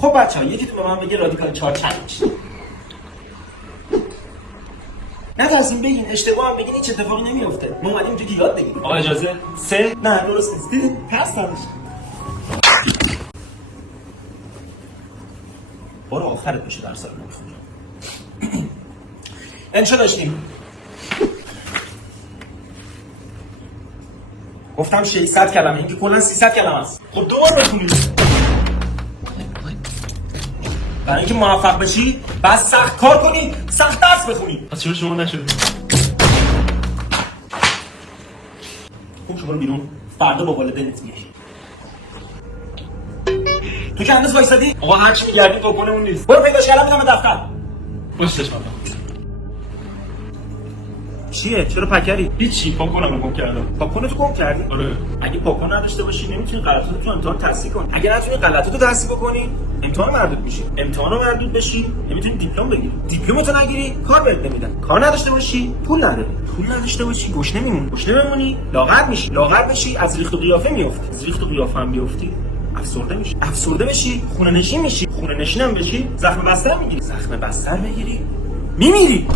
خب بچه‌ها یکیتون به من بگه رادیکال 4 چند میشه؟ نترسین بگین، اشتباه هم بگین هیچ اتفاقی نمیافته. ما اومدیم اینجا که یاد بگیریم. آقا اجازه؟ 3 نه درست نیست. دیدین؟ پس تنش. برو آخرت بشه درس رو نمیخونی. انشا داشتیم. گفتم 600 کلمه، این که کلا 300 کلمه است. خب دوبار بخونید. برای اینکه موفق بشی، بعد سخت کار کنی، سخت درس بخونی. پس چرا شما نشد؟ خوب شو برو بیرون. فردا با والدینت میای. تو که هنوز وایسادی؟ آقا هر چی میگردیم تو کنمون نیست. برو پیداش کردم میدم به دفتر. پشتش بابا. چیه؟ چرا پکری؟ هیچی پاکنم رو گم کردم. پاکونتو گم کردی؟ آره. اگه پاکون نداشته باشی نمیتونی غلطاتو تو امتحان تصحیح کنی. اگه نتونی غلطاتو تصحیح بکنی، امتحان مردود میشی. امتحان رو مردود بشی، نمیتونی دیپلم بگیری. دیپلمتو نگیری، کار بهت نمیدن. کار نداشته باشی، پول نداری. پول نداشته باشی، گشنه میمونی. گشنه بمونی، لاغر میشی. لاغر بشی، از ریخت و قیافه میافتی. از ریخت و قیافه هم بیافتی، افسرده میشی. افسرده بشی، خونه نشین میشی. خونه نشینم بشی، زخم بستر میگیری. زخم بستر بگیری، میمیری.